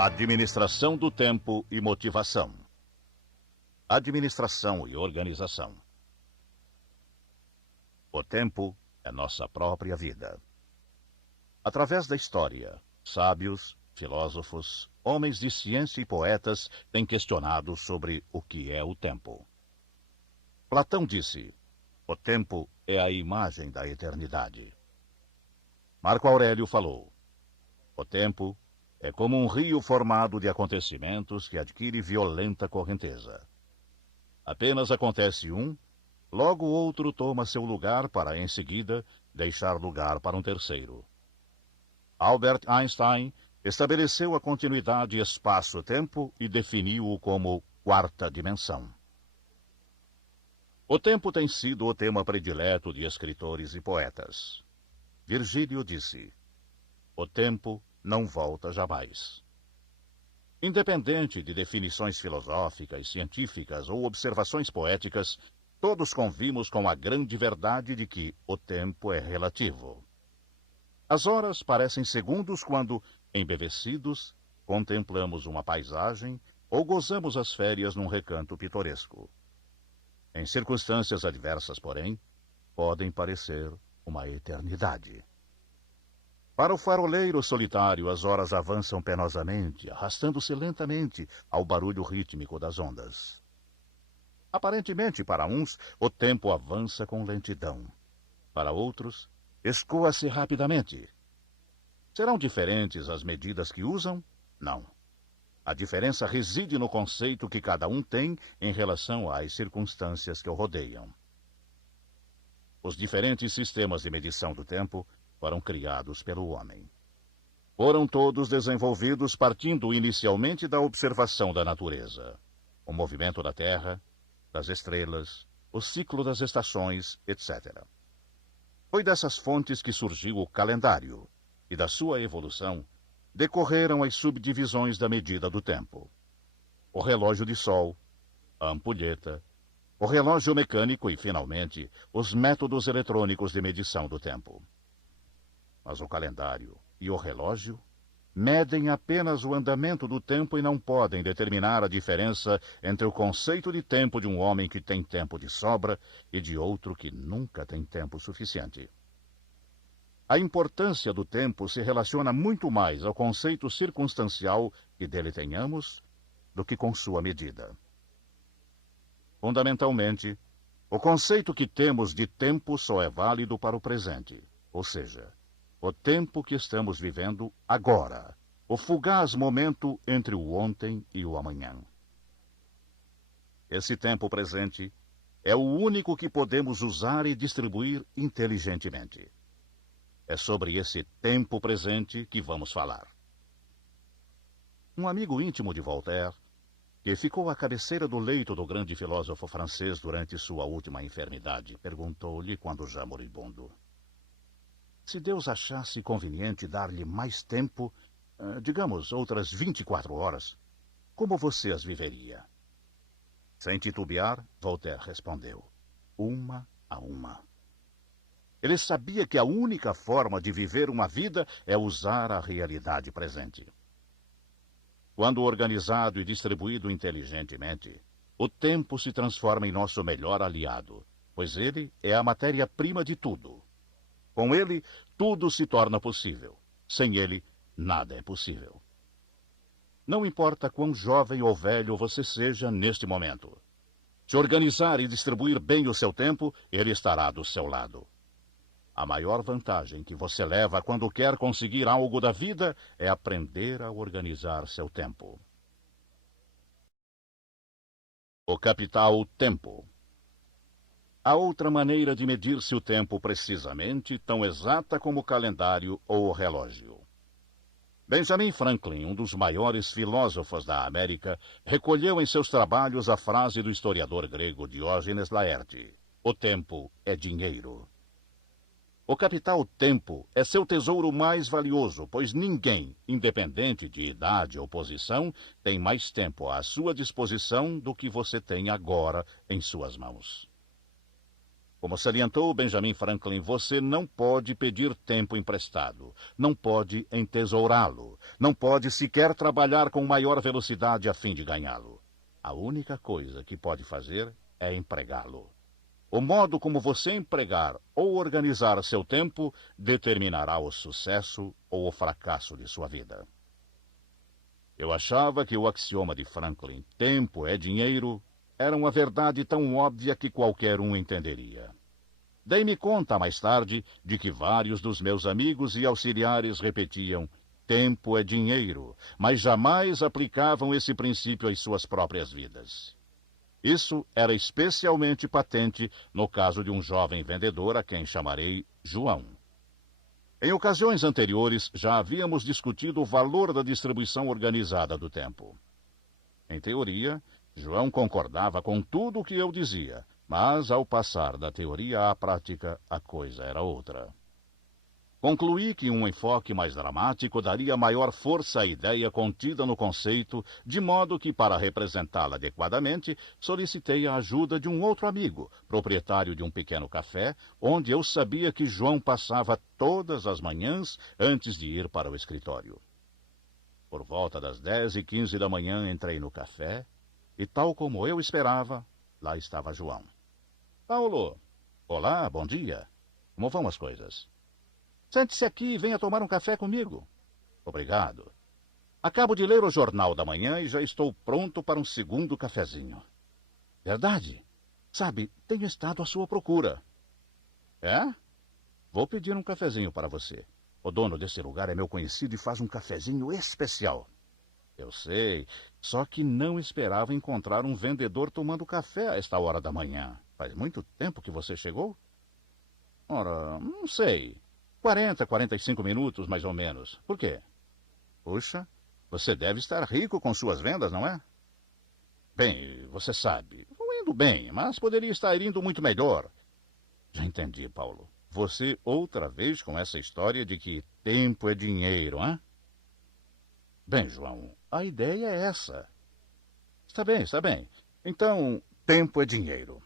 Administração do tempo e motivação. Administração e organização. O tempo é nossa própria vida. Através da história, sábios, filósofos, homens de ciência e poetas têm questionado sobre o que é o tempo. Platão disse: o tempo é a imagem da eternidade. Marco Aurélio falou: o tempo é como um rio formado de acontecimentos que adquire violenta correnteza. Apenas acontece um, logo outro toma seu lugar para, em seguida, deixar lugar para um terceiro. Albert Einstein estabeleceu a continuidade espaço-tempo e definiu-o como quarta dimensão. O tempo tem sido o tema predileto de escritores e poetas. Virgílio disse: o tempo não volta jamais. Independente de definições filosóficas, científicas ou observações poéticas, todos convimos com a grande verdade de que o tempo é relativo. As horas parecem segundos quando, embevecidos, contemplamos uma paisagem ou gozamos as férias num recanto pitoresco. Em circunstâncias adversas, porém, podem parecer uma eternidade. Para o faroleiro solitário, as horas avançam penosamente, arrastando-se lentamente ao barulho rítmico das ondas. Aparentemente, para uns, o tempo avança com lentidão. Para outros, escoa-se rapidamente. Serão diferentes as medidas que usam? Não. A diferença reside no conceito que cada um tem em relação às circunstâncias que o rodeiam. Os diferentes sistemas de medição do tempo foram criados pelo homem. Foram todos desenvolvidos partindo inicialmente da observação da natureza, o movimento da Terra, das estrelas, o ciclo das estações, etc. Foi dessas fontes que surgiu o calendário, e da sua evolução decorreram as subdivisões da medida do tempo. O relógio de sol, a ampulheta, o relógio mecânico e, finalmente, os métodos eletrônicos de medição do tempo. Mas o calendário e o relógio medem apenas o andamento do tempo e não podem determinar a diferença entre o conceito de tempo de um homem que tem tempo de sobra e de outro que nunca tem tempo suficiente. A importância do tempo se relaciona muito mais ao conceito circunstancial que dele tenhamos do que com sua medida. Fundamentalmente, o conceito que temos de tempo só é válido para o presente, ou seja, o tempo que estamos vivendo agora, o fugaz momento entre o ontem e o amanhã. Esse tempo presente é o único que podemos usar e distribuir inteligentemente. É sobre esse tempo presente que vamos falar. Um amigo íntimo de Voltaire, que ficou à cabeceira do leito do grande filósofo francês durante sua última enfermidade, perguntou-lhe, quando já moribundo: se Deus achasse conveniente dar-lhe mais tempo, digamos, outras 24 horas, como você as viveria? Sem titubear, Voltaire respondeu: uma a uma. Ele sabia que a única forma de viver uma vida é usar a realidade presente. Quando organizado e distribuído inteligentemente, o tempo se transforma em nosso melhor aliado, pois ele é a matéria-prima de tudo. Com ele, tudo se torna possível. Sem ele, nada é possível. Não importa quão jovem ou velho você seja neste momento. Se organizar e distribuir bem o seu tempo, ele estará do seu lado. A maior vantagem que você leva quando quer conseguir algo da vida é aprender a organizar seu tempo. O capital tempo. Há outra maneira de medir-se o tempo precisamente, tão exata como o calendário ou o relógio. Benjamin Franklin, um dos maiores filósofos da América, recolheu em seus trabalhos a frase do historiador grego Diógenes Laerte: o tempo é dinheiro. O capital tempo é seu tesouro mais valioso, pois ninguém, independente de idade ou posição, tem mais tempo à sua disposição do que você tem agora em suas mãos. Como salientou Benjamin Franklin, você não pode pedir tempo emprestado, não pode entesourá-lo, não pode sequer trabalhar com maior velocidade a fim de ganhá-lo. A única coisa que pode fazer é empregá-lo. O modo como você empregar ou organizar seu tempo determinará o sucesso ou o fracasso de sua vida. Eu achava que o axioma de Franklin, tempo é dinheiro, era uma verdade tão óbvia que qualquer um entenderia. Dei-me conta, mais tarde, de que vários dos meus amigos e auxiliares repetiam tempo é dinheiro, mas jamais aplicavam esse princípio às suas próprias vidas. Isso era especialmente patente no caso de um jovem vendedor a quem chamarei João. Em ocasiões anteriores, já havíamos discutido o valor da distribuição organizada do tempo. Em teoria, João concordava com tudo o que eu dizia, mas ao passar da teoria à prática, a coisa era outra. Concluí que um enfoque mais dramático daria maior força à ideia contida no conceito, de modo que, para representá-la adequadamente, solicitei a ajuda de um outro amigo, proprietário de um pequeno café, onde eu sabia que João passava todas as manhãs antes de ir para o escritório. Por volta das 10h15 da manhã entrei no café e, tal como eu esperava, lá estava João. Paulo! Olá, bom dia. Como vão as coisas? Sente-se aqui e venha tomar um café comigo. Obrigado. Acabo de ler o Jornal da Manhã e já estou pronto para um segundo cafezinho. Verdade? Sabe, tenho estado à sua procura. É? Vou pedir um cafezinho para você. O dono desse lugar é meu conhecido e faz um cafezinho especial. Eu sei, só que não esperava encontrar um vendedor tomando café a esta hora da manhã. Faz muito tempo que você chegou? Ora, não sei. 45 minutos, mais ou menos. Por quê? Puxa, você deve estar rico com suas vendas, não é? Bem, você sabe, vou indo bem, mas poderia estar indo muito melhor. Já entendi, Paulo. Você outra vez com essa história de que tempo é dinheiro, hein? Bem, João, a ideia é essa. Está bem, está bem. Então, tempo é dinheiro.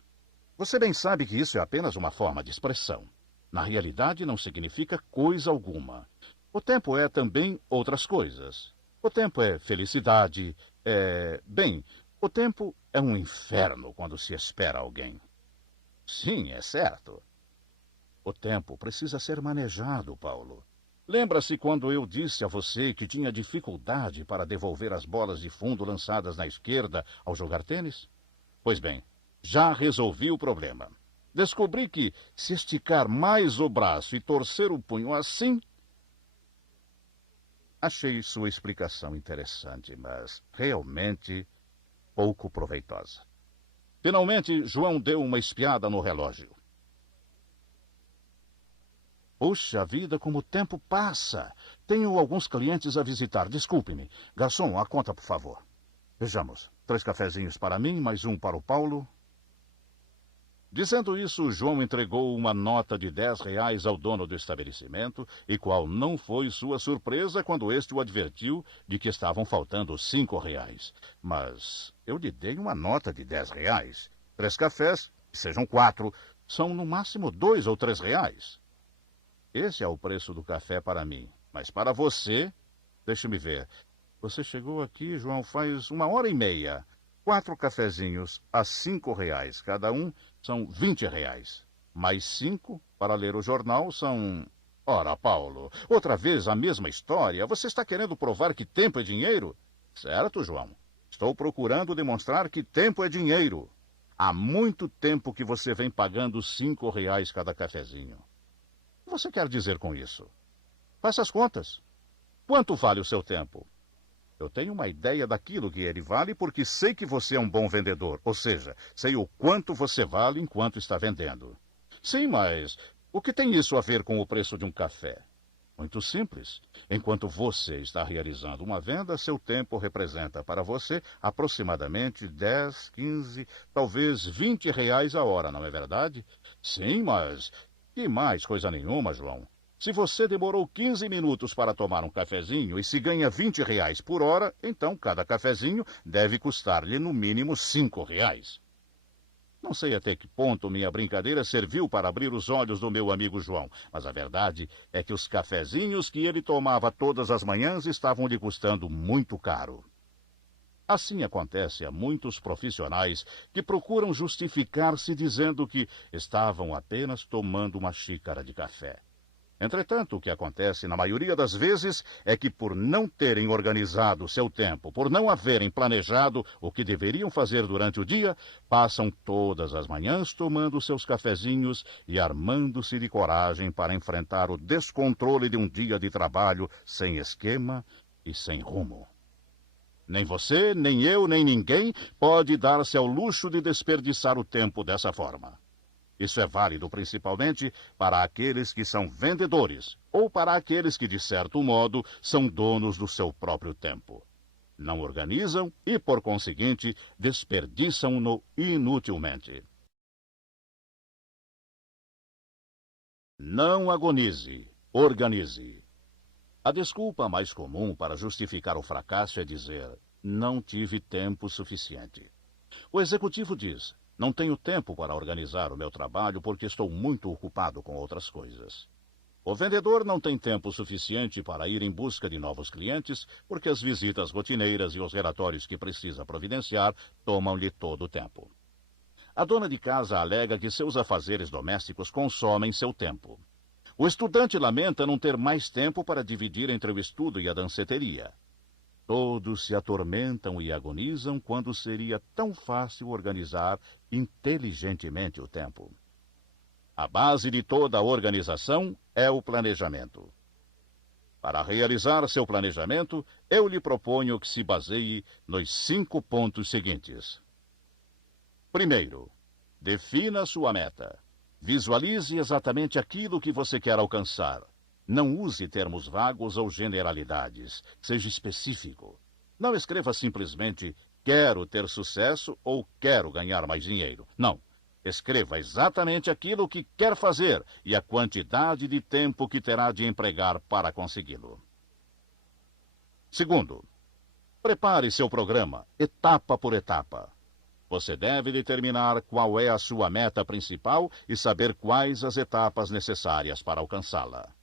Você bem sabe que isso é apenas uma forma de expressão. Na realidade, não significa coisa alguma. O tempo é também outras coisas. O tempo é felicidade, Bem, o tempo é um inferno quando se espera alguém. Sim, é certo. O tempo precisa ser manejado, Paulo. Lembra-se quando eu disse a você que tinha dificuldade para devolver as bolas de fundo lançadas na esquerda ao jogar tênis? Pois bem, já resolvi o problema. Descobri que, se esticar mais o braço e torcer o punho assim... Achei sua explicação interessante, mas realmente pouco proveitosa. Finalmente, João deu uma espiada no relógio. Puxa vida, como o tempo passa. Tenho alguns clientes a visitar. Desculpe-me. Garçom, a conta, por favor. Vejamos. 3 cafezinhos para mim, mais um para o Paulo. Dizendo isso, João entregou uma nota de R$ 10 ao dono do estabelecimento, e qual não foi sua surpresa quando este o advertiu de que estavam faltando R$ 5. Mas eu lhe dei uma nota de R$ 10. 3 cafés, que sejam 4, são no máximo R$ 2 ou R$ 3. Esse é o preço do café para mim. Mas para você, deixe-me ver. Você chegou aqui, João, faz 1h30. 4 cafezinhos a R$ 5 cada um são R$ 20. Mais 5 para ler o jornal são... Ora, Paulo, outra vez a mesma história. Você está querendo provar que tempo é dinheiro? Certo, João. Estou procurando demonstrar que tempo é dinheiro. Há muito tempo que você vem pagando R$ 5 cada cafezinho. O que você quer dizer com isso? Faça as contas. Quanto vale o seu tempo? Eu tenho uma ideia daquilo que ele vale porque sei que você é um bom vendedor. Ou seja, sei o quanto você vale enquanto está vendendo. Sim, mas o que tem isso a ver com o preço de um café? Muito simples. Enquanto você está realizando uma venda, seu tempo representa para você aproximadamente 10, 15, talvez R$ 20 a hora, não é verdade? Sim, mas... que mais coisa nenhuma, João. Se você demorou 15 minutos para tomar um cafezinho e se ganha R$ 20 por hora, então cada cafezinho deve custar-lhe no mínimo R$ 5. Não sei até que ponto minha brincadeira serviu para abrir os olhos do meu amigo João, mas a verdade é que os cafezinhos que ele tomava todas as manhãs estavam lhe custando muito caro. Assim acontece a muitos profissionais que procuram justificar-se dizendo que estavam apenas tomando uma xícara de café. Entretanto, o que acontece na maioria das vezes é que, por não terem organizado seu tempo, por não haverem planejado o que deveriam fazer durante o dia, passam todas as manhãs tomando seus cafezinhos e armando-se de coragem para enfrentar o descontrole de um dia de trabalho sem esquema e sem rumo. Nem você, nem eu, nem ninguém pode dar-se ao luxo de desperdiçar o tempo dessa forma. Isso é válido principalmente para aqueles que são vendedores ou para aqueles que, de certo modo, são donos do seu próprio tempo. Não organizam e, por conseguinte, desperdiçam-no inutilmente. Não agonize, organize. A desculpa mais comum para justificar o fracasso é dizer: não tive tempo suficiente. O executivo diz: não tenho tempo para organizar o meu trabalho porque estou muito ocupado com outras coisas. O vendedor não tem tempo suficiente para ir em busca de novos clientes porque as visitas rotineiras e os relatórios que precisa providenciar tomam-lhe todo o tempo. A dona de casa alega que seus afazeres domésticos consomem seu tempo. O estudante lamenta não ter mais tempo para dividir entre o estudo e a danceteria. Todos se atormentam e agonizam quando seria tão fácil organizar inteligentemente o tempo. A base de toda a organização é o planejamento. Para realizar seu planejamento, eu lhe proponho que se baseie nos 5 pontos seguintes. Primeiro, defina sua meta. Visualize exatamente aquilo que você quer alcançar. Não use termos vagos ou generalidades. Seja específico. Não escreva simplesmente quero ter sucesso ou quero ganhar mais dinheiro. Não. Escreva exatamente aquilo que quer fazer e a quantidade de tempo que terá de empregar para consegui-lo. Segundo, prepare seu programa, etapa por etapa. Você deve determinar qual é a sua meta principal e saber quais as etapas necessárias para alcançá-la.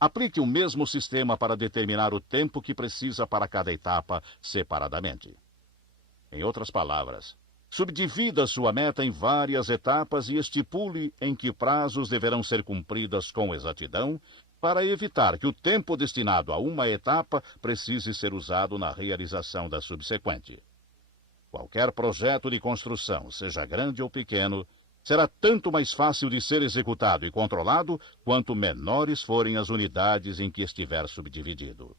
Aplique o mesmo sistema para determinar o tempo que precisa para cada etapa separadamente. Em outras palavras, subdivida sua meta em várias etapas e estipule em que prazos deverão ser cumpridas com exatidão para evitar que o tempo destinado a uma etapa precise ser usado na realização da subsequente. Qualquer projeto de construção, seja grande ou pequeno, será tanto mais fácil de ser executado e controlado quanto menores forem as unidades em que estiver subdividido.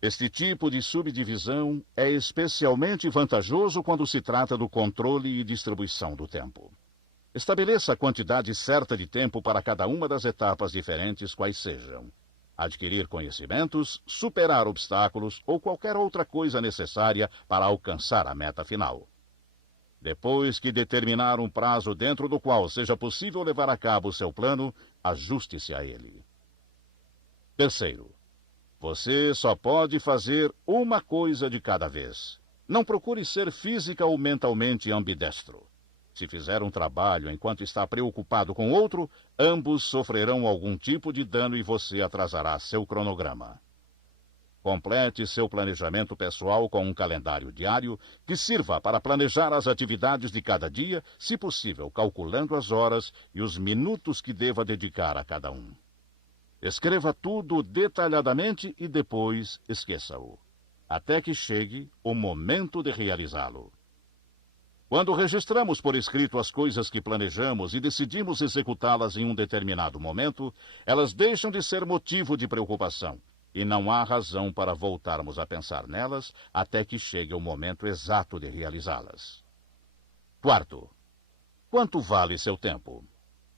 Este tipo de subdivisão é especialmente vantajoso quando se trata do controle e distribuição do tempo. Estabeleça a quantidade certa de tempo para cada uma das etapas diferentes, quais sejam: adquirir conhecimentos, superar obstáculos ou qualquer outra coisa necessária para alcançar a meta final. Depois que determinar um prazo dentro do qual seja possível levar a cabo o seu plano, ajuste-se a ele. Terceiro, você só pode fazer uma coisa de cada vez. Não procure ser física ou mentalmente ambidestro. Se fizer um trabalho enquanto está preocupado com outro, ambos sofrerão algum tipo de dano e você atrasará seu cronograma. Complete seu planejamento pessoal com um calendário diário que sirva para planejar as atividades de cada dia, se possível, calculando as horas e os minutos que deva dedicar a cada um. Escreva tudo detalhadamente e depois esqueça-o, até que chegue o momento de realizá-lo. Quando registramos por escrito as coisas que planejamos e decidimos executá-las em um determinado momento, elas deixam de ser motivo de preocupação. E não há razão para voltarmos a pensar nelas até que chegue o momento exato de realizá-las. Quarto, quanto vale seu tempo?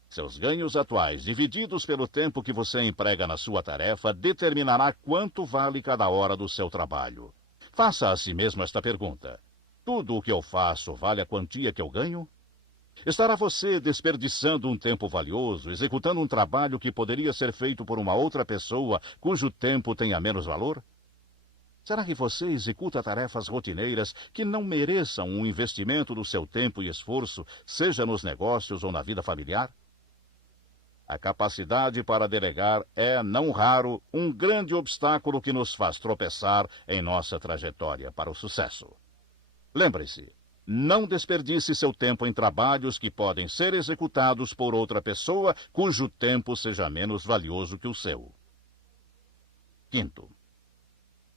Seus ganhos atuais, divididos pelo tempo que você emprega na sua tarefa, determinará quanto vale cada hora do seu trabalho. Faça a si mesmo esta pergunta: tudo o que eu faço vale a quantia que eu ganho? Estará você desperdiçando um tempo valioso, executando um trabalho que poderia ser feito por uma outra pessoa cujo tempo tenha menos valor? Será que você executa tarefas rotineiras que não mereçam um investimento do seu tempo e esforço, seja nos negócios ou na vida familiar? A capacidade para delegar é, não raro, um grande obstáculo que nos faz tropeçar em nossa trajetória para o sucesso. Lembre-se, não desperdice seu tempo em trabalhos que podem ser executados por outra pessoa cujo tempo seja menos valioso que o seu. Quinto,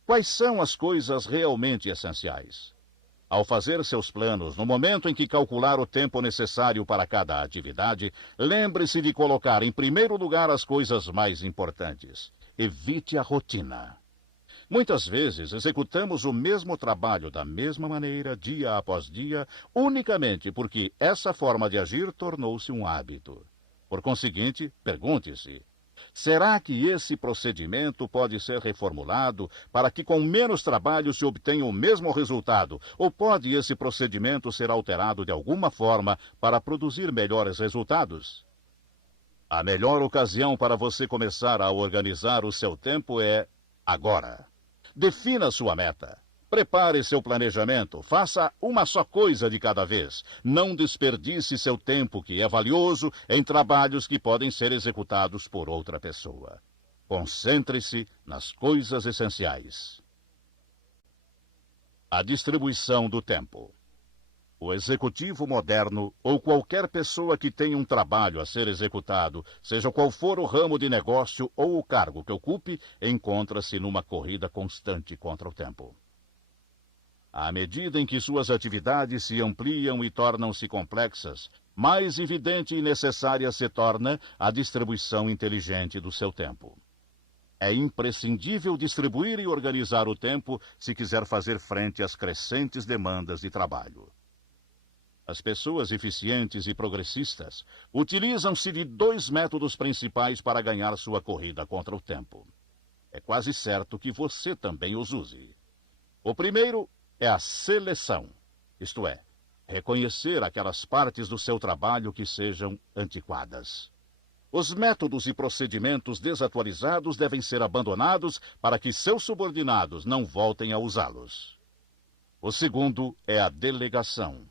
quais são as coisas realmente essenciais? Ao fazer seus planos, no momento em que calcular o tempo necessário para cada atividade, lembre-se de colocar em primeiro lugar as coisas mais importantes. Evite a rotina. Muitas vezes executamos o mesmo trabalho da mesma maneira, dia após dia, unicamente porque essa forma de agir tornou-se um hábito. Por conseguinte, pergunte-se: será que esse procedimento pode ser reformulado para que com menos trabalho se obtenha o mesmo resultado? Ou pode esse procedimento ser alterado de alguma forma para produzir melhores resultados? A melhor ocasião para você começar a organizar o seu tempo é agora. Defina sua meta. Prepare seu planejamento. Faça uma só coisa de cada vez. Não desperdice seu tempo, que é valioso, em trabalhos que podem ser executados por outra pessoa. Concentre-se nas coisas essenciais. A distribuição do tempo. O executivo moderno, ou qualquer pessoa que tenha um trabalho a ser executado, seja qual for o ramo de negócio ou o cargo que ocupe, encontra-se numa corrida constante contra o tempo. À medida em que suas atividades se ampliam e tornam-se complexas, mais evidente e necessária se torna a distribuição inteligente do seu tempo. É imprescindível distribuir e organizar o tempo se quiser fazer frente às crescentes demandas de trabalho. As pessoas eficientes e progressistas utilizam-se de dois métodos principais para ganhar sua corrida contra o tempo. É quase certo que você também os use. O primeiro é a seleção, isto é, reconhecer aquelas partes do seu trabalho que sejam antiquadas. Os métodos e procedimentos desatualizados devem ser abandonados para que seus subordinados não voltem a usá-los. O segundo é a delegação.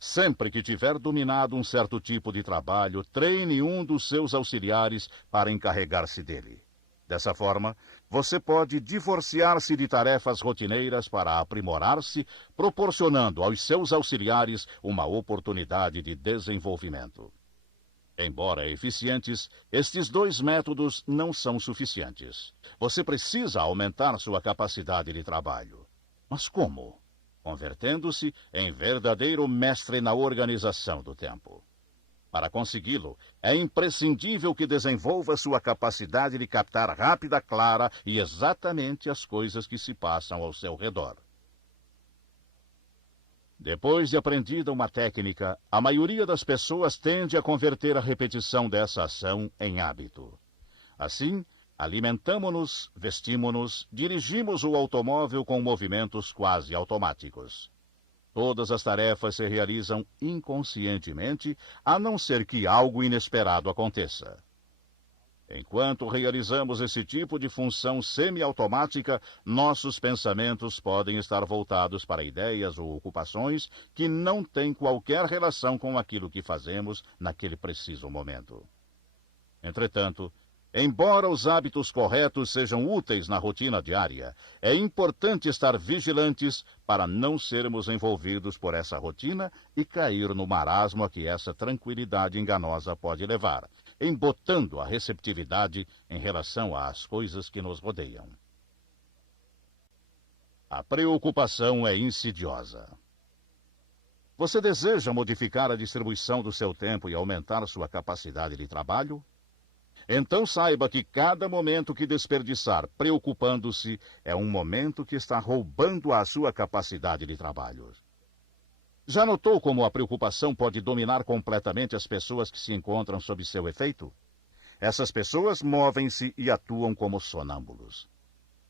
Sempre que tiver dominado um certo tipo de trabalho, treine um dos seus auxiliares para encarregar-se dele. Dessa forma, você pode divorciar-se de tarefas rotineiras para aprimorar-se, proporcionando aos seus auxiliares uma oportunidade de desenvolvimento. Embora eficientes, estes dois métodos não são suficientes. Você precisa aumentar sua capacidade de trabalho. Mas como? Convertendo-se em verdadeiro mestre na organização do tempo. Para consegui-lo, é imprescindível que desenvolva sua capacidade de captar rápida, clara e exatamente as coisas que se passam ao seu redor. Depois de aprendida uma técnica, a maioria das pessoas tende a converter a repetição dessa ação em hábito. Assim, alimentamo-nos, vestimos-nos, dirigimos o automóvel com movimentos quase automáticos. Todas as tarefas se realizam inconscientemente, a não ser que algo inesperado aconteça. Enquanto realizamos esse tipo de função semi-automática, nossos pensamentos podem estar voltados para ideias ou ocupações que não têm qualquer relação com aquilo que fazemos naquele preciso momento. Entretanto, embora os hábitos corretos sejam úteis na rotina diária, é importante estar vigilantes para não sermos envolvidos por essa rotina e cair no marasmo a que essa tranquilidade enganosa pode levar, embotando a receptividade em relação às coisas que nos rodeiam. A preocupação é insidiosa. Você deseja modificar a distribuição do seu tempo e aumentar sua capacidade de trabalho? Então saiba que cada momento que desperdiçar preocupando-se é um momento que está roubando a sua capacidade de trabalho. Já notou como a preocupação pode dominar completamente as pessoas que se encontram sob seu efeito? Essas pessoas movem-se e atuam como sonâmbulos.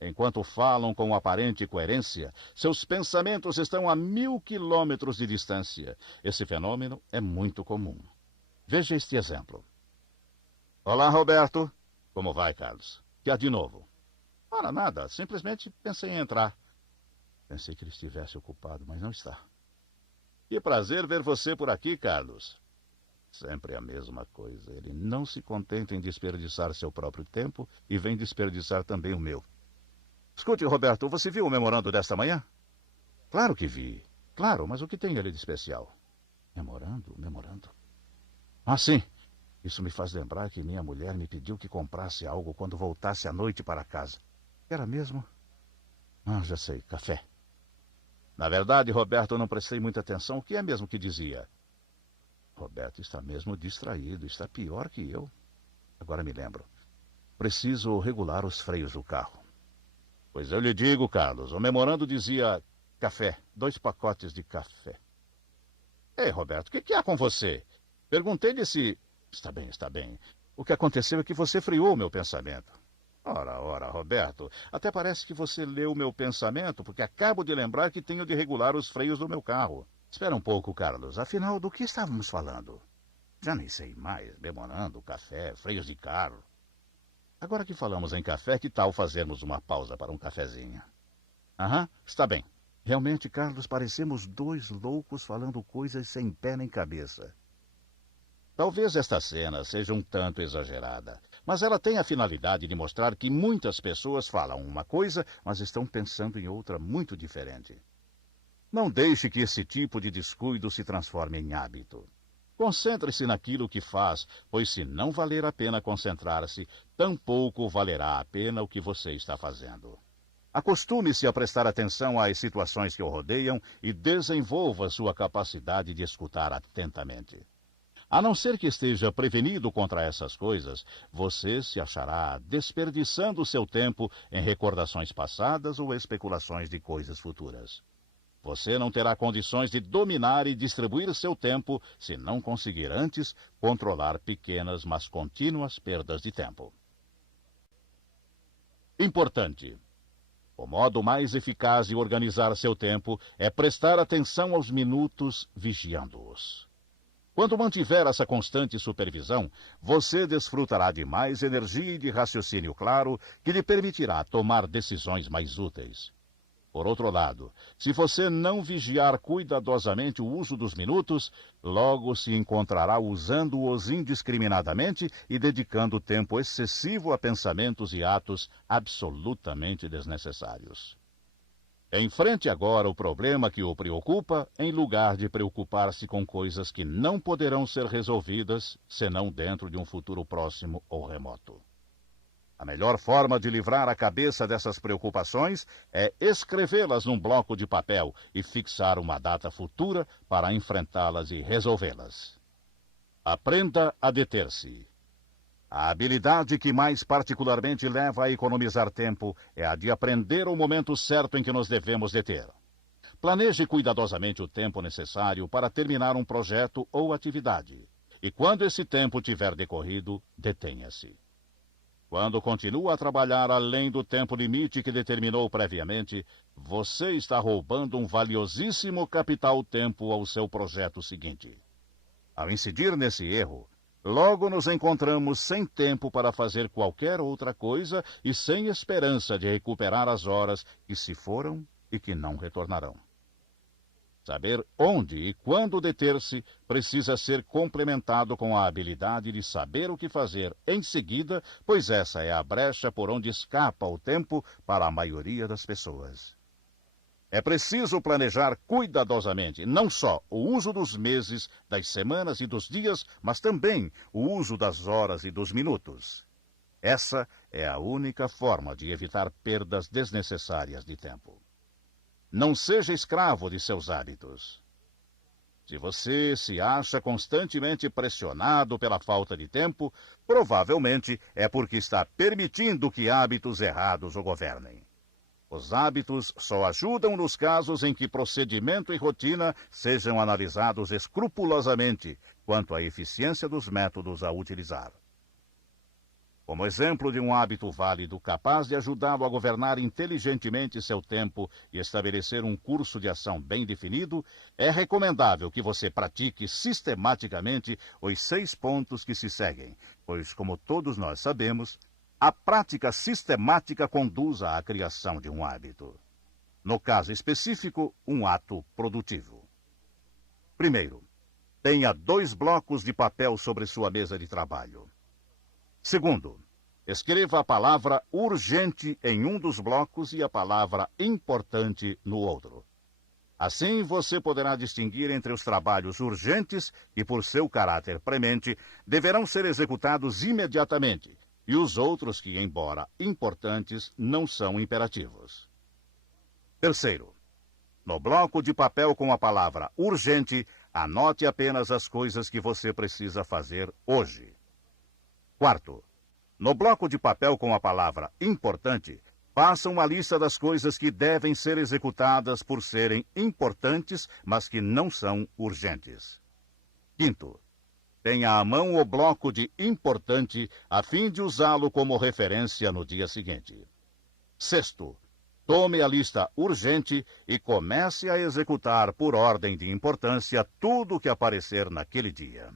Enquanto falam com aparente coerência, seus pensamentos estão a 1000 quilômetros de distância. Esse fenômeno é muito comum. Veja este exemplo. Olá, Roberto. Como vai, Carlos? Que há de novo? Ora, nada. Simplesmente pensei em entrar. Pensei que ele estivesse ocupado, mas não está. Que prazer ver você por aqui, Carlos. Sempre a mesma coisa. Ele não se contenta em desperdiçar seu próprio tempo e vem desperdiçar também o meu. Escute, Roberto, você viu o memorando desta manhã? Claro que vi. Claro, mas o que tem ele de especial? Memorando? Memorando? Ah, sim. Isso me faz lembrar que minha mulher me pediu que comprasse algo quando voltasse à noite para casa. Era mesmo? Ah, já sei, café. Na verdade, Roberto, eu não prestei muita atenção. O que é mesmo que dizia? Roberto está mesmo distraído, está pior que eu. Agora me lembro. Preciso regular os freios do carro. Pois eu lhe digo, Carlos, o memorando dizia café, 2 pacotes de café. Ei, Roberto, o que há com você? Perguntei-lhe se... Está bem, está bem. O que aconteceu é que você friou o meu pensamento. Ora, Roberto, até parece que você leu o meu pensamento, porque acabo de lembrar que tenho de regular os freios do meu carro. Espera um pouco, Carlos. Afinal, do que estávamos falando? Já nem sei mais. Memorando, café, freios de carro. Agora que falamos em café, que tal fazermos uma pausa para um cafezinho? Aham, está bem. Realmente, Carlos, parecemos 2 loucos falando coisas sem pé nem cabeça. Talvez esta cena seja um tanto exagerada, mas ela tem a finalidade de mostrar que muitas pessoas falam uma coisa, mas estão pensando em outra muito diferente. Não deixe que esse tipo de descuido se transforme em hábito. Concentre-se naquilo que faz, pois se não valer a pena concentrar-se, tampouco valerá a pena o que você está fazendo. Acostume-se a prestar atenção às situações que o rodeiam e desenvolva sua capacidade de escutar atentamente. A não ser que esteja prevenido contra essas coisas, você se achará desperdiçando seu tempo em recordações passadas ou especulações de coisas futuras. Você não terá condições de dominar e distribuir seu tempo se não conseguir antes controlar pequenas, mas contínuas perdas de tempo. Importante. O modo mais eficaz de organizar seu tempo é prestar atenção aos minutos vigiando-os. Quando mantiver essa constante supervisão, você desfrutará de mais energia e de raciocínio claro que lhe permitirá tomar decisões mais úteis. Por outro lado, se você não vigiar cuidadosamente o uso dos minutos, logo se encontrará usando-os indiscriminadamente e dedicando tempo excessivo a pensamentos e atos absolutamente desnecessários. Enfrente agora o problema que o preocupa, em lugar de preocupar-se com coisas que não poderão ser resolvidas, senão dentro de um futuro próximo ou remoto. A melhor forma de livrar a cabeça dessas preocupações é escrevê-las num bloco de papel e fixar uma data futura para enfrentá-las e resolvê-las. Aprenda a deter-se. A habilidade que mais particularmente leva a economizar tempo é a de aprender o momento certo em que nos devemos deter. Planeje cuidadosamente o tempo necessário para terminar um projeto ou atividade. E quando esse tempo tiver decorrido, detenha-se. Quando continua a trabalhar além do tempo limite que determinou previamente, você está roubando um valiosíssimo capital tempo ao seu projeto seguinte. Ao incidir nesse erro, logo nos encontramos sem tempo para fazer qualquer outra coisa e sem esperança de recuperar as horas que se foram e que não retornarão. Saber onde e quando deter-se precisa ser complementado com a habilidade de saber o que fazer em seguida, pois essa é a brecha por onde escapa o tempo para a maioria das pessoas. É preciso planejar cuidadosamente não só o uso dos meses, das semanas e dos dias, mas também o uso das horas e dos minutos. Essa é a única forma de evitar perdas desnecessárias de tempo. Não seja escravo de seus hábitos. Se você se acha constantemente pressionado pela falta de tempo, provavelmente é porque está permitindo que hábitos errados o governem. Os hábitos só ajudam nos casos em que procedimento e rotina sejam analisados escrupulosamente quanto à eficiência dos métodos a utilizar. Como exemplo de um hábito válido capaz de ajudá-lo a governar inteligentemente seu tempo e estabelecer um curso de ação bem definido, é recomendável que você pratique sistematicamente os 6 pontos que se seguem, pois, como todos nós sabemos, a prática sistemática conduz à criação de um hábito. No caso específico, um ato produtivo. Primeiro, tenha 2 blocos de papel sobre sua mesa de trabalho. Segundo, escreva a palavra urgente em um dos blocos e a palavra importante no outro. Assim, você poderá distinguir entre os trabalhos urgentes que, por seu caráter premente, deverão ser executados imediatamente, e os outros que, embora importantes, não são imperativos. Terceiro, no bloco de papel com a palavra urgente, anote apenas as coisas que você precisa fazer hoje. Quarto, no bloco de papel com a palavra importante, faça uma lista das coisas que devem ser executadas por serem importantes, mas que não são urgentes. Quinto, tenha à mão o bloco de importante a fim de usá-lo como referência no dia seguinte. Sexto, tome a lista urgente e comece a executar por ordem de importância tudo o que aparecer naquele dia.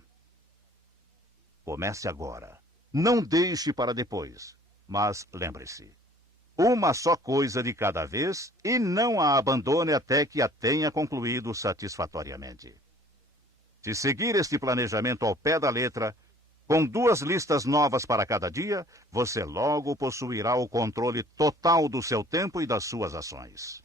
Comece agora. Não deixe para depois. Mas lembre-se, uma só coisa de cada vez e não a abandone até que a tenha concluído satisfatoriamente. Se seguir este planejamento ao pé da letra, com 2 listas novas para cada dia, você logo possuirá o controle total do seu tempo e das suas ações.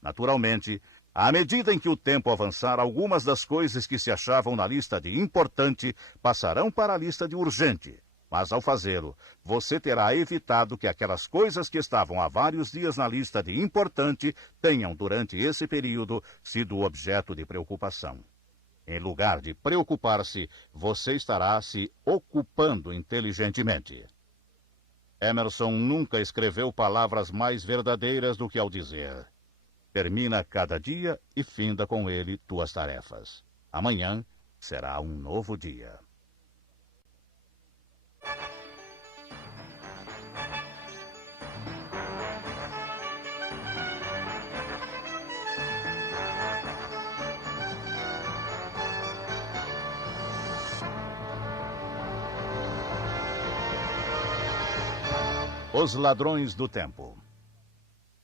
Naturalmente, à medida em que o tempo avançar, algumas das coisas que se achavam na lista de importante passarão para a lista de urgente. Mas, ao fazê-lo, você terá evitado que aquelas coisas que estavam há vários dias na lista de importante tenham, durante esse período, sido objeto de preocupação. Em lugar de preocupar-se, você estará se ocupando inteligentemente. Emerson nunca escreveu palavras mais verdadeiras do que ao dizer: termina cada dia e finda com ele tuas tarefas. Amanhã será um novo dia. Os ladrões do tempo.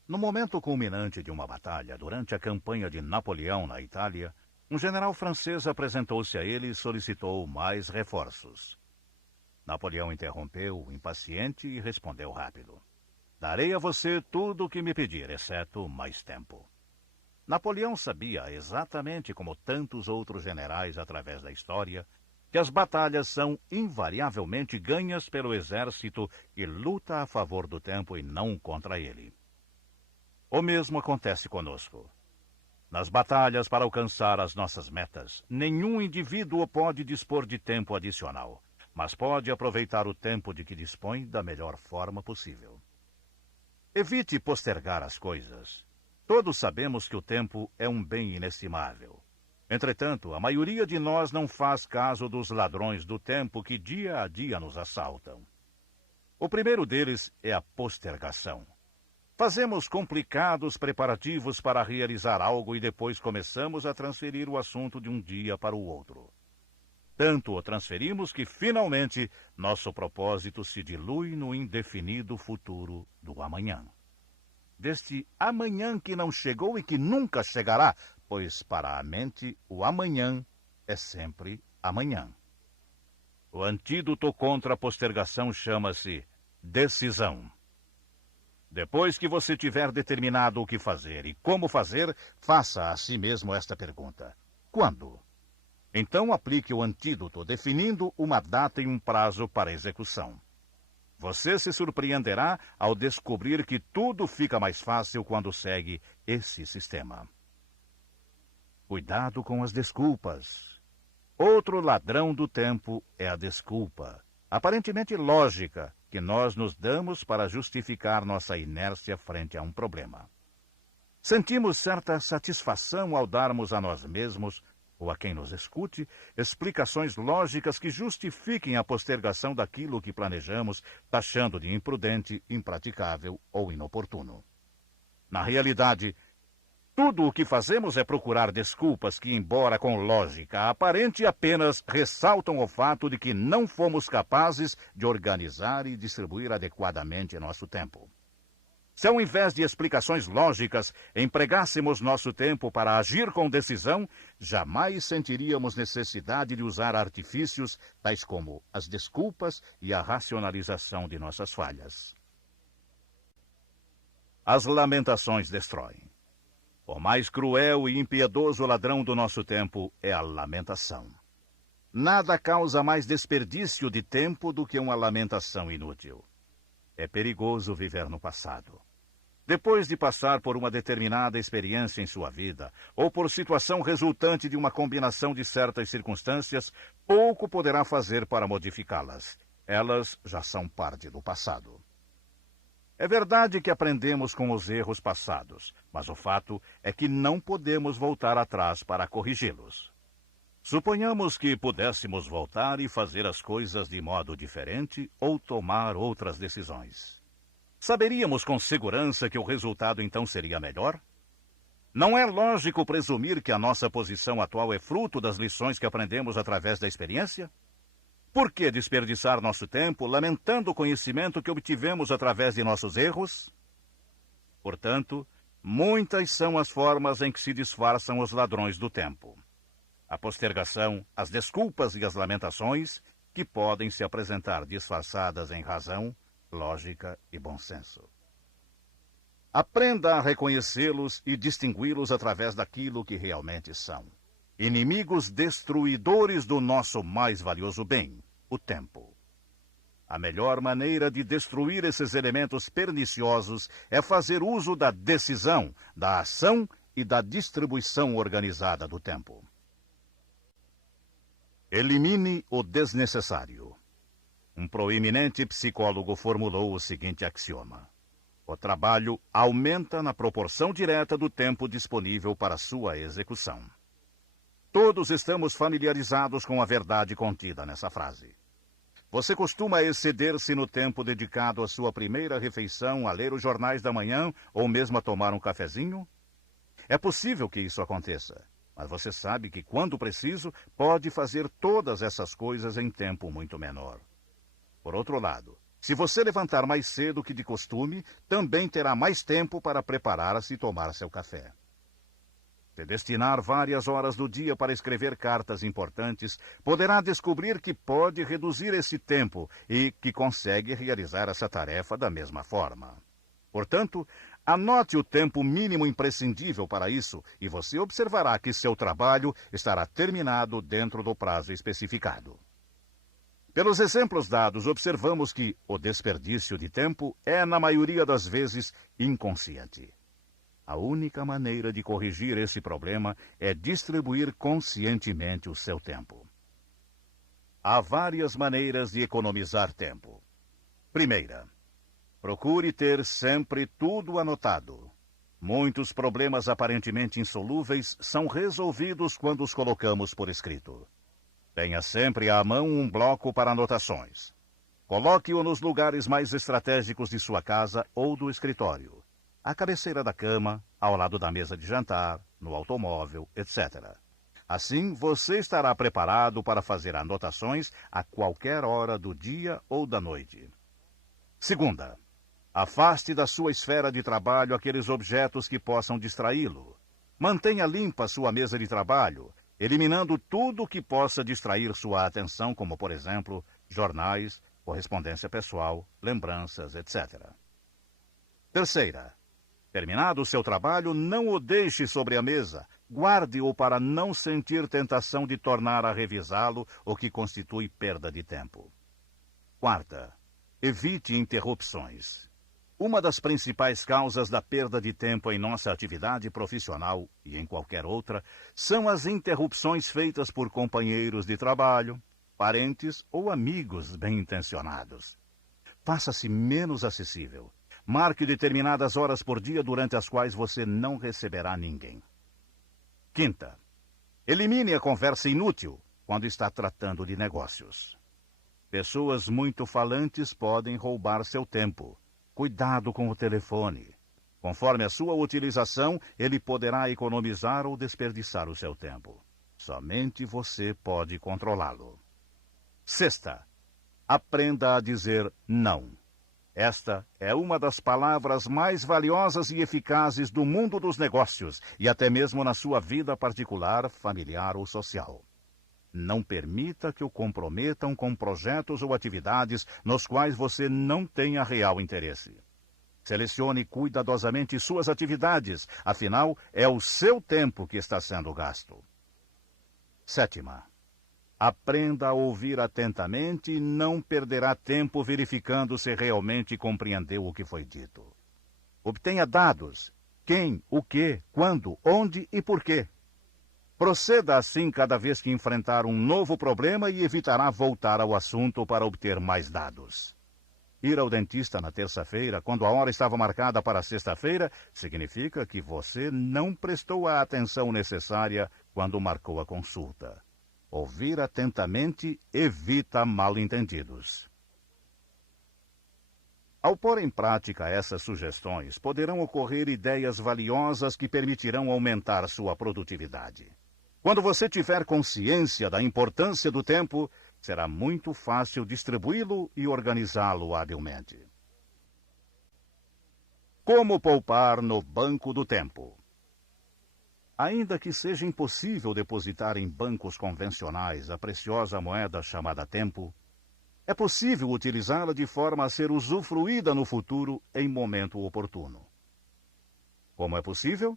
No momento culminante de uma batalha, durante a campanha de Napoleão na Itália, um general francês apresentou-se a ele e solicitou mais reforços. Napoleão interrompeu, impaciente, e respondeu rápido: darei a você tudo o que me pedir, exceto mais tempo. Napoleão sabia, exatamente como tantos outros generais através da história, que as batalhas são invariavelmente ganhas pelo exército que luta a favor do tempo e não contra ele. O mesmo acontece conosco. Nas batalhas para alcançar as nossas metas, nenhum indivíduo pode dispor de tempo adicional, mas pode aproveitar o tempo de que dispõe da melhor forma possível. Evite postergar as coisas. Todos sabemos que o tempo é um bem inestimável. Entretanto, a maioria de nós não faz caso dos ladrões do tempo que dia a dia nos assaltam. O primeiro deles é a postergação. Fazemos complicados preparativos para realizar algo e depois começamos a transferir o assunto de um dia para o outro. Tanto o transferimos que, finalmente, nosso propósito se dilui no indefinido futuro do amanhã. Deste amanhã que não chegou e que nunca chegará, pois para a mente o amanhã é sempre amanhã. O antídoto contra a postergação chama-se decisão. Depois que você tiver determinado o que fazer e como fazer, faça a si mesmo esta pergunta: quando? Então aplique o antídoto, definindo uma data e um prazo para execução. Você se surpreenderá ao descobrir que tudo fica mais fácil quando segue esse sistema. Cuidado com as desculpas. Outro ladrão do tempo é a desculpa, aparentemente lógica, que nós nos damos para justificar nossa inércia frente a um problema. Sentimos certa satisfação ao darmos a nós mesmos, ou a quem nos escute, explicações lógicas que justifiquem a postergação daquilo que planejamos, taxando de imprudente, impraticável ou inoportuno. Na realidade, Tudo o que fazemos é procurar desculpas que, embora com lógica aparente, apenas ressaltam o fato de que não fomos capazes de organizar e distribuir adequadamente nosso tempo. Se ao invés de explicações lógicas empregássemos nosso tempo para agir com decisão, jamais sentiríamos necessidade de usar artifícios tais como as desculpas e a racionalização de nossas falhas. As lamentações destroem. O mais cruel e impiedoso ladrão do nosso tempo é a lamentação. Nada causa mais desperdício de tempo do que uma lamentação inútil. É perigoso viver no passado. Depois de passar por uma determinada experiência em sua vida, ou por situação resultante de uma combinação de certas circunstâncias, pouco poderá fazer para modificá-las. Elas já são parte do passado. É verdade que aprendemos com os erros passados, mas o fato é que não podemos voltar atrás para corrigi-los. Suponhamos que pudéssemos voltar e fazer as coisas de modo diferente ou tomar outras decisões. Saberíamos com segurança que o resultado então seria melhor? Não é lógico presumir que a nossa posição atual é fruto das lições que aprendemos através da experiência? Por que desperdiçar nosso tempo lamentando o conhecimento que obtivemos através de nossos erros? Portanto, muitas são as formas em que se disfarçam os ladrões do tempo. A postergação, as desculpas e as lamentações, que podem se apresentar disfarçadas em razão, lógica e bom senso. Aprenda a reconhecê-los e distingui-los através daquilo que realmente são. Inimigos destruidores do nosso mais valioso bem, o tempo. A melhor maneira de destruir esses elementos perniciosos é fazer uso da decisão, da ação e da distribuição organizada do tempo. Elimine o desnecessário. Um proeminente psicólogo formulou o seguinte axioma: o trabalho aumenta na proporção direta do tempo disponível para sua execução. Todos estamos familiarizados com a verdade contida nessa frase. Você costuma exceder-se no tempo dedicado à sua primeira refeição, a ler os jornais da manhã ou mesmo a tomar um cafezinho? É possível que isso aconteça, mas você sabe que, quando preciso, pode fazer todas essas coisas em tempo muito menor. Por outro lado, se você levantar mais cedo que de costume, também terá mais tempo para preparar-se e tomar seu café. Se destinar várias horas do dia para escrever cartas importantes, poderá descobrir que pode reduzir esse tempo e que consegue realizar essa tarefa da mesma forma. Portanto, anote o tempo mínimo imprescindível para isso e você observará que seu trabalho estará terminado dentro do prazo especificado. Pelos exemplos dados, observamos que o desperdício de tempo é, na maioria das vezes, inconsciente. A única maneira de corrigir esse problema é distribuir conscientemente o seu tempo. Há várias maneiras de economizar tempo. Primeira, procure ter sempre tudo anotado. Muitos problemas aparentemente insolúveis são resolvidos quando os colocamos por escrito. Tenha sempre à mão um bloco para anotações. Coloque-o nos lugares mais estratégicos de sua casa ou do escritório. À cabeceira da cama, ao lado da mesa de jantar, no automóvel, etc. Assim, você estará preparado para fazer anotações a qualquer hora do dia ou da noite. Segunda, afaste da sua esfera de trabalho aqueles objetos que possam distraí-lo. Mantenha limpa sua mesa de trabalho, eliminando tudo que possa distrair sua atenção, como, por exemplo, jornais, correspondência pessoal, lembranças, etc. Terceira, terminado o seu trabalho, não o deixe sobre a mesa. Guarde-o para não sentir tentação de tornar a revisá-lo, o que constitui perda de tempo. Quarta, evite interrupções. Uma das principais causas da perda de tempo em nossa atividade profissional e em qualquer outra são as interrupções feitas por companheiros de trabalho, parentes ou amigos bem-intencionados. Faça-se menos acessível. Marque determinadas horas por dia durante as quais você não receberá ninguém. Quinta, elimine a conversa inútil quando está tratando de negócios. Pessoas muito falantes podem roubar seu tempo. Cuidado com o telefone. Conforme a sua utilização, ele poderá economizar ou desperdiçar o seu tempo. Somente você pode controlá-lo. Sexta, aprenda a dizer não. Esta é uma das palavras mais valiosas e eficazes do mundo dos negócios e até mesmo na sua vida particular, familiar ou social. Não permita que o comprometam com projetos ou atividades nos quais você não tenha real interesse. Selecione cuidadosamente suas atividades, afinal, é o seu tempo que está sendo gasto. Sétima, aprenda a ouvir atentamente e não perderá tempo verificando se realmente compreendeu o que foi dito. Obtenha dados: quem, o que, quando, onde e por quê. Proceda assim cada vez que enfrentar um novo problema e evitará voltar ao assunto para obter mais dados. Ir ao dentista na terça-feira, quando a hora estava marcada para sexta-feira, significa que você não prestou a atenção necessária quando marcou a consulta. Ouvir atentamente evita mal-entendidos. Ao pôr em prática essas sugestões, poderão ocorrer ideias valiosas que permitirão aumentar sua produtividade. Quando você tiver consciência da importância do tempo, será muito fácil distribuí-lo e organizá-lo habilmente. Como poupar no banco do tempo? Ainda que seja impossível depositar em bancos convencionais a preciosa moeda chamada tempo, é possível utilizá-la de forma a ser usufruída no futuro em momento oportuno. Como é possível?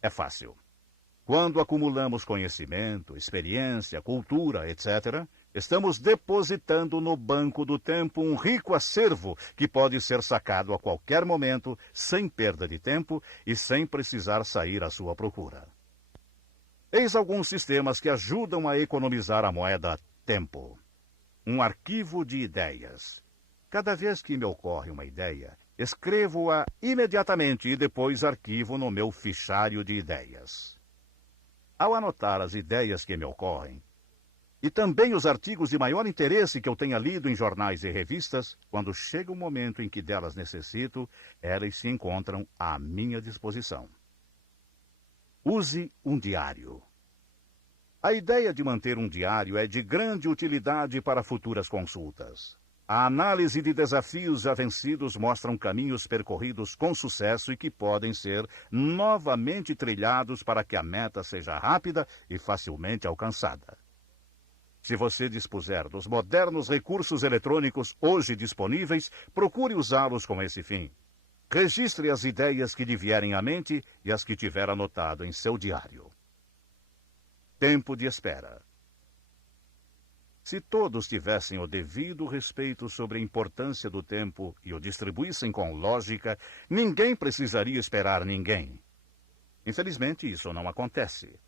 É fácil. Quando acumulamos conhecimento, experiência, cultura, etc., estamos depositando no banco do tempo um rico acervo que pode ser sacado a qualquer momento, sem perda de tempo e sem precisar sair à sua procura. Eis alguns sistemas que ajudam a economizar a moeda tempo. Um arquivo de ideias. Cada vez que me ocorre uma ideia, escrevo-a imediatamente e depois arquivo no meu fichário de ideias. Ao anotar as ideias que me ocorrem, e também os artigos de maior interesse que eu tenha lido em jornais e revistas, quando chega o momento em que delas necessito, elas se encontram à minha disposição. Use um diário. A ideia de manter um diário é de grande utilidade para futuras consultas. A análise de desafios já vencidos mostram caminhos percorridos com sucesso e que podem ser novamente trilhados para que a meta seja rápida e facilmente alcançada. Se você dispuser dos modernos recursos eletrônicos hoje disponíveis, procure usá-los com esse fim. Registre as ideias que lhe vierem à mente e as que tiver anotado em seu diário. Tempo de espera. Se todos tivessem o devido respeito sobre a importância do tempo e o distribuíssem com lógica, ninguém precisaria esperar ninguém. Infelizmente, isso não acontece.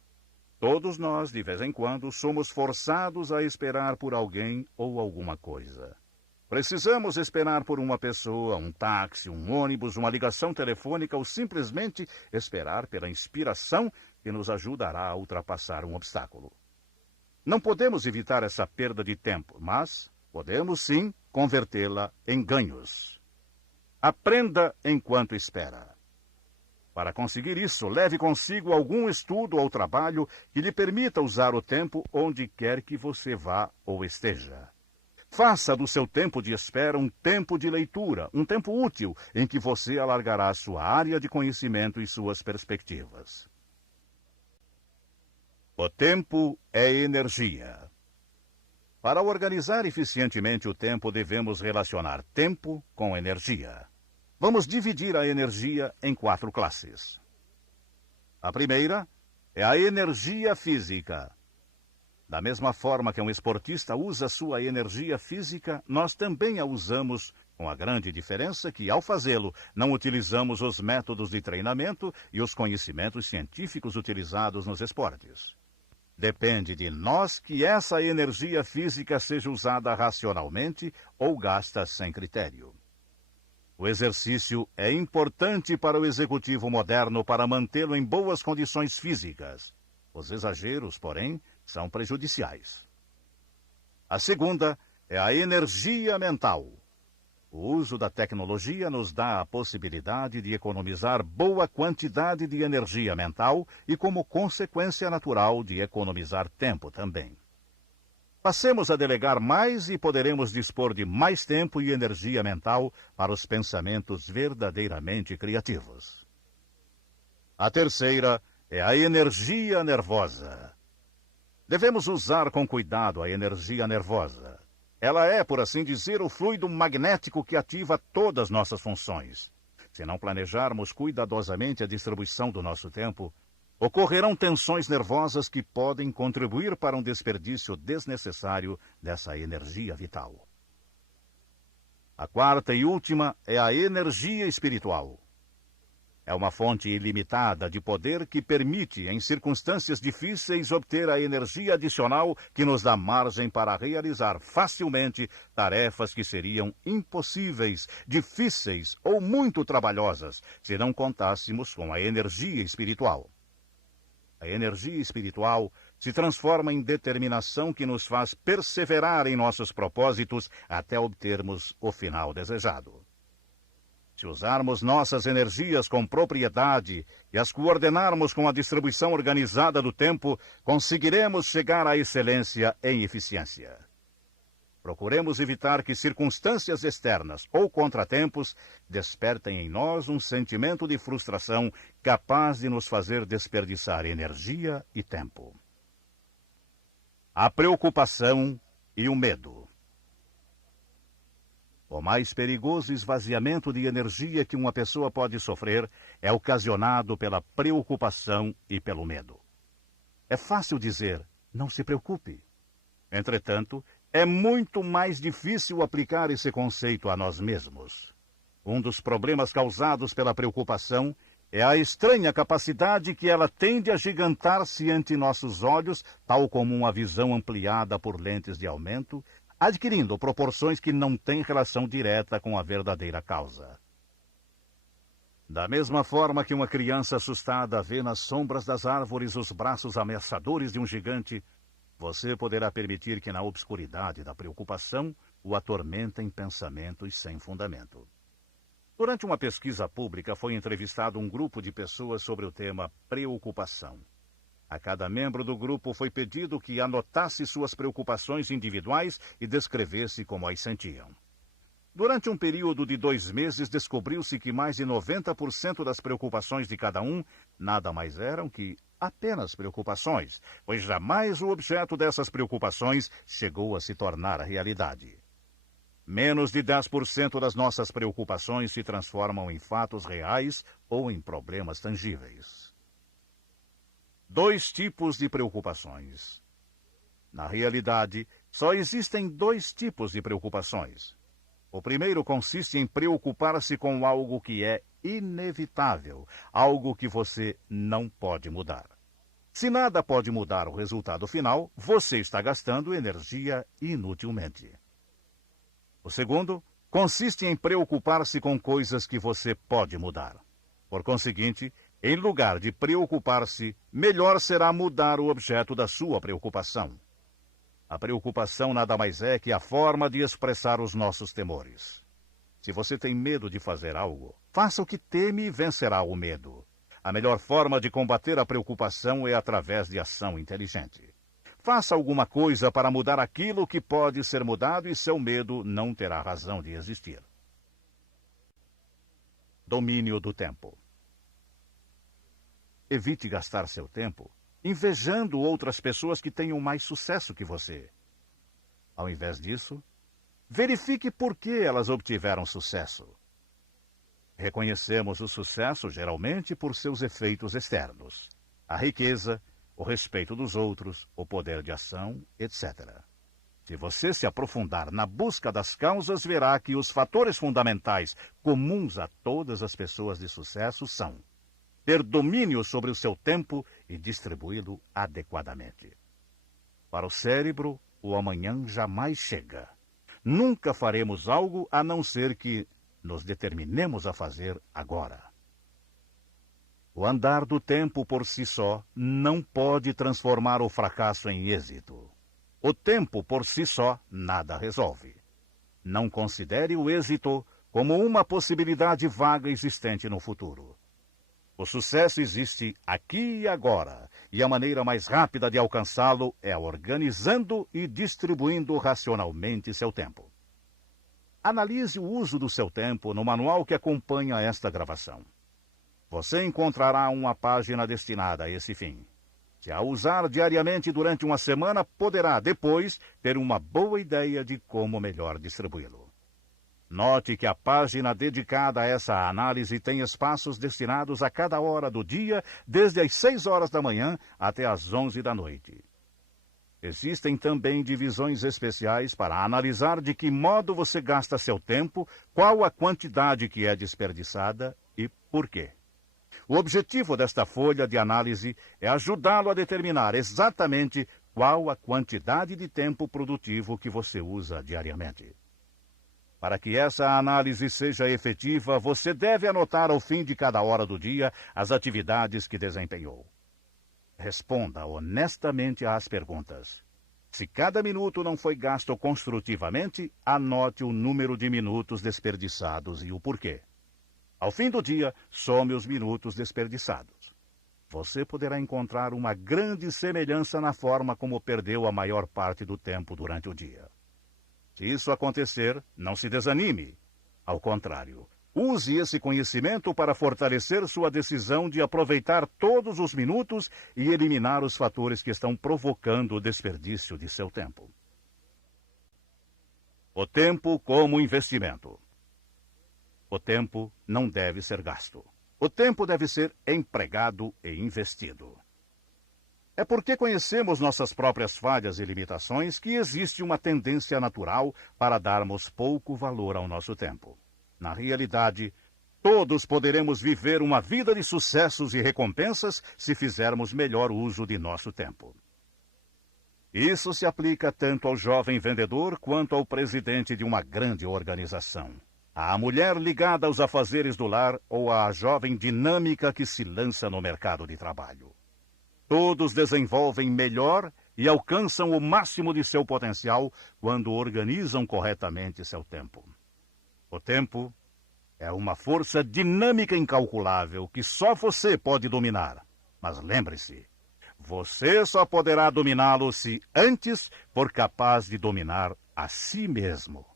Todos nós, de vez em quando, somos forçados a esperar por alguém ou alguma coisa. Precisamos esperar por uma pessoa, um táxi, um ônibus, uma ligação telefônica ou simplesmente esperar pela inspiração que nos ajudará a ultrapassar um obstáculo. Não podemos evitar essa perda de tempo, mas podemos sim convertê-la em ganhos. Aprenda enquanto espera. Para conseguir isso, leve consigo algum estudo ou trabalho que lhe permita usar o tempo onde quer que você vá ou esteja. Faça do seu tempo de espera um tempo de leitura, um tempo útil em que você alargará sua área de conhecimento e suas perspectivas. O tempo é energia. Para organizar eficientemente o tempo, devemos relacionar tempo com energia. Vamos dividir a energia em 4 classes. A primeira é a energia física. Da mesma forma que um esportista usa sua energia física, nós também a usamos, com a grande diferença que, ao fazê-lo, não utilizamos os métodos de treinamento e os conhecimentos científicos utilizados nos esportes. Depende de nós que essa energia física seja usada racionalmente ou gasta sem critério. O exercício é importante para o executivo moderno para mantê-lo em boas condições físicas. Os exageros, porém, são prejudiciais. A segunda é a energia mental. O uso da tecnologia nos dá a possibilidade de economizar boa quantidade de energia mental e, como consequência natural, de economizar tempo também. Passemos a delegar mais e poderemos dispor de mais tempo e energia mental para os pensamentos verdadeiramente criativos. A terceira é a energia nervosa. Devemos usar com cuidado a energia nervosa. Ela é, por assim dizer, o fluido magnético que ativa todas nossas funções. Se não planejarmos cuidadosamente a distribuição do nosso tempo, ocorrerão tensões nervosas que podem contribuir para um desperdício desnecessário dessa energia vital. A quarta e última é a energia espiritual. É uma fonte ilimitada de poder que permite, em circunstâncias difíceis, obter a energia adicional que nos dá margem para realizar facilmente tarefas que seriam impossíveis, difíceis ou muito trabalhosas se não contássemos com a energia espiritual. A energia espiritual se transforma em determinação que nos faz perseverar em nossos propósitos até obtermos o final desejado. Se usarmos nossas energias com propriedade e as coordenarmos com a distribuição organizada do tempo, conseguiremos chegar à excelência em eficiência. Procuremos evitar que circunstâncias externas ou contratempos despertem em nós um sentimento de frustração capaz de nos fazer desperdiçar energia e tempo. A preocupação e o medo. O mais perigoso esvaziamento de energia que uma pessoa pode sofrer é ocasionado pela preocupação e pelo medo. É fácil dizer, não se preocupe. Entretanto, é muito mais difícil aplicar esse conceito a nós mesmos. Um dos problemas causados pela preocupação é a estranha capacidade que ela tem de agigantar-se ante nossos olhos, tal como uma visão ampliada por lentes de aumento, adquirindo proporções que não têm relação direta com a verdadeira causa. Da mesma forma que uma criança assustada vê nas sombras das árvores os braços ameaçadores de um gigante, você poderá permitir que na obscuridade da preocupação o atormentem pensamentos sem fundamento. Durante uma pesquisa pública foi entrevistado um grupo de pessoas sobre o tema preocupação. A cada membro do grupo foi pedido que anotasse suas preocupações individuais e descrevesse como as sentiam. Durante um período de 2 meses, descobriu-se que mais de 90% das preocupações de cada um nada mais eram que apenas preocupações, pois jamais o objeto dessas preocupações chegou a se tornar a realidade. Menos de 10% das nossas preocupações se transformam em fatos reais ou em problemas tangíveis. 2 tipos de preocupações. Na realidade, só existem 2 tipos de preocupações. O primeiro consiste em preocupar-se com algo que é inevitável, algo que você não pode mudar. Se nada pode mudar o resultado final, você está gastando energia inutilmente. O segundo consiste em preocupar-se com coisas que você pode mudar. Por conseguinte, em lugar de preocupar-se, melhor será mudar o objeto da sua preocupação. A preocupação nada mais é que a forma de expressar os nossos temores. Se você tem medo de fazer algo, faça o que teme e vencerá o medo. A melhor forma de combater a preocupação é através de ação inteligente. Faça alguma coisa para mudar aquilo que pode ser mudado e seu medo não terá razão de existir. Domínio do tempo. Evite gastar seu tempo invejando outras pessoas que tenham mais sucesso que você. Ao invés disso, verifique por que elas obtiveram sucesso. Reconhecemos o sucesso geralmente por seus efeitos externos: a riqueza, o respeito dos outros, o poder de ação, etc. Se você se aprofundar na busca das causas, verá que os fatores fundamentais comuns a todas as pessoas de sucesso são ter domínio sobre o seu tempo e distribuí-lo adequadamente. Para o cérebro, o amanhã jamais chega. Nunca faremos algo a não ser que nos determinemos a fazer agora. O andar do tempo por si só não pode transformar o fracasso em êxito. O tempo por si só nada resolve. Não considere o êxito como uma possibilidade vaga existente no futuro. O sucesso existe aqui e agora, e a maneira mais rápida de alcançá-lo é organizando e distribuindo racionalmente seu tempo. Analise o uso do seu tempo no manual que acompanha esta gravação. Você encontrará uma página destinada a esse fim. Se a usar diariamente durante uma semana, poderá, depois, ter uma boa ideia de como melhor distribuí-lo. Note que a página dedicada a essa análise tem espaços destinados a cada hora do dia, desde as 6 horas da manhã até as 11 da noite. Existem também divisões especiais para analisar de que modo você gasta seu tempo, qual a quantidade que é desperdiçada e por quê. O objetivo desta folha de análise é ajudá-lo a determinar exatamente qual a quantidade de tempo produtivo que você usa diariamente. Para que essa análise seja efetiva, você deve anotar ao fim de cada hora do dia as atividades que desempenhou. Responda honestamente às perguntas. Se cada minuto não foi gasto construtivamente, anote o número de minutos desperdiçados e o porquê. Ao fim do dia, some os minutos desperdiçados. Você poderá encontrar uma grande semelhança na forma como perdeu a maior parte do tempo durante o dia. Se isso acontecer, não se desanime. Ao contrário, use esse conhecimento para fortalecer sua decisão de aproveitar todos os minutos e eliminar os fatores que estão provocando o desperdício de seu tempo. O tempo como investimento. O tempo não deve ser gasto. O tempo deve ser empregado e investido. É porque conhecemos nossas próprias falhas e limitações que existe uma tendência natural para darmos pouco valor ao nosso tempo. Na realidade, todos poderemos viver uma vida de sucessos e recompensas se fizermos melhor uso de nosso tempo. Isso se aplica tanto ao jovem vendedor quanto ao presidente de uma grande organização, à mulher ligada aos afazeres do lar ou à jovem dinâmica que se lança no mercado de trabalho. Todos desenvolvem melhor e alcançam o máximo de seu potencial quando organizam corretamente seu tempo. O tempo é uma força dinâmica incalculável que só você pode dominar. Mas lembre-se, você só poderá dominá-lo se antes for capaz de dominar a si mesmo.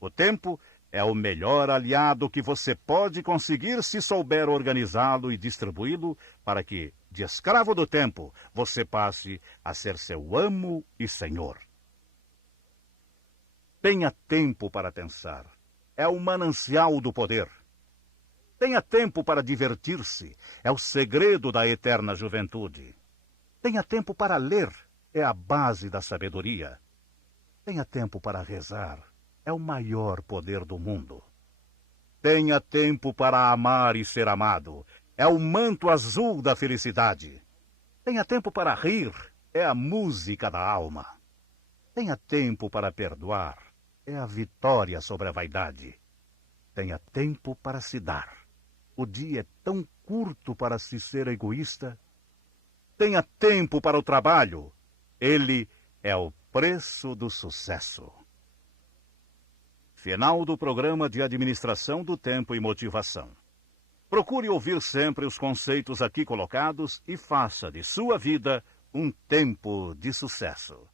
O tempo é o melhor aliado que você pode conseguir se souber organizá-lo e distribuí-lo para que, de escravo do tempo, você passe a ser seu amo e senhor. Tenha tempo para pensar. É o manancial do poder. Tenha tempo para divertir-se. É o segredo da eterna juventude. Tenha tempo para ler. É a base da sabedoria. Tenha tempo para rezar. É o maior poder do mundo. Tenha tempo para amar e ser amado. É o manto azul da felicidade. Tenha tempo para rir. É a música da alma. Tenha tempo para perdoar. É a vitória sobre a vaidade. Tenha tempo para se dar. O dia é tão curto para se ser egoísta. Tenha tempo para o trabalho. Ele é o preço do sucesso. Final do programa de administração do tempo e motivação. Procure ouvir sempre os conceitos aqui colocados e faça de sua vida um tempo de sucesso.